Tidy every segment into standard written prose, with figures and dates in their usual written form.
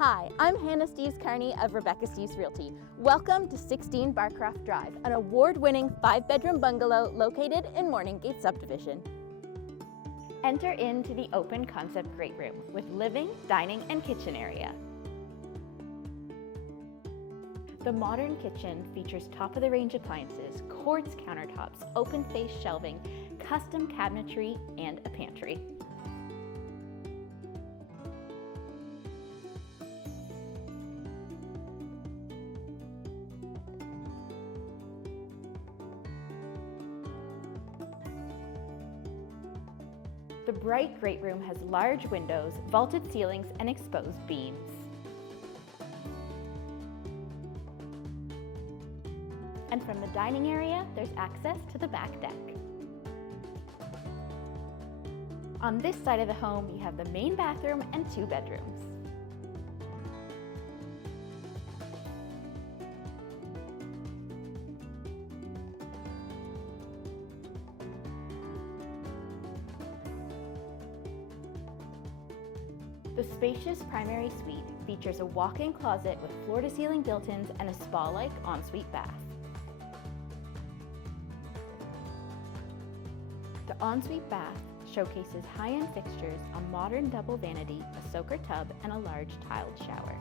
Hi, I'm Hannah Steves-Carney of Rebecca Steves Realty. Welcome to 16 Barcroft Drive, an award-winning 5-bedroom bungalow located in Morninggate subdivision. Enter into the open concept great room with living, dining, and kitchen area. The modern kitchen features top-of-the-range appliances, quartz countertops, open-face shelving, custom cabinetry, and a pantry. The bright great room has large windows, vaulted ceilings, and exposed beams. And from the dining area, there's access to the back deck. On this side of the home, you have the main bathroom and 2 bedrooms. The spacious primary suite features a walk-in closet with floor-to-ceiling built-ins and a spa-like ensuite bath. The ensuite bath showcases high-end fixtures, a modern double vanity, a soaker tub, and a large tiled shower.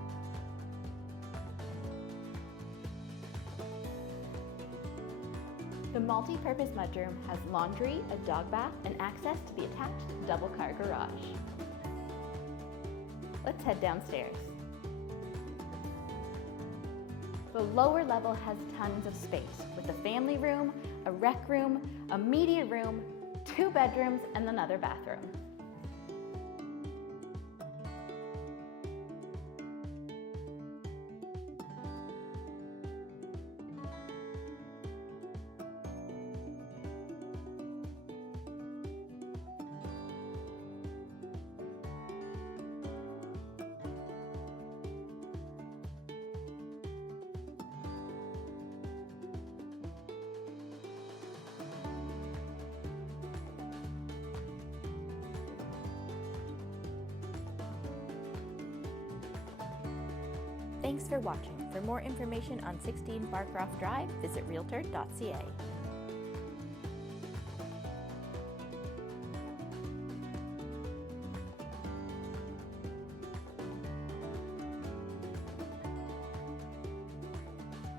The multi-purpose mudroom has laundry, a dog bath, and access to the attached double-car garage. Let's head downstairs. The lower level has tons of space with a family room, a rec room, a media room, 2 bedrooms, and another bathroom. Thanks for watching. For more information on 16 Barcroft Drive, visit realtor.ca.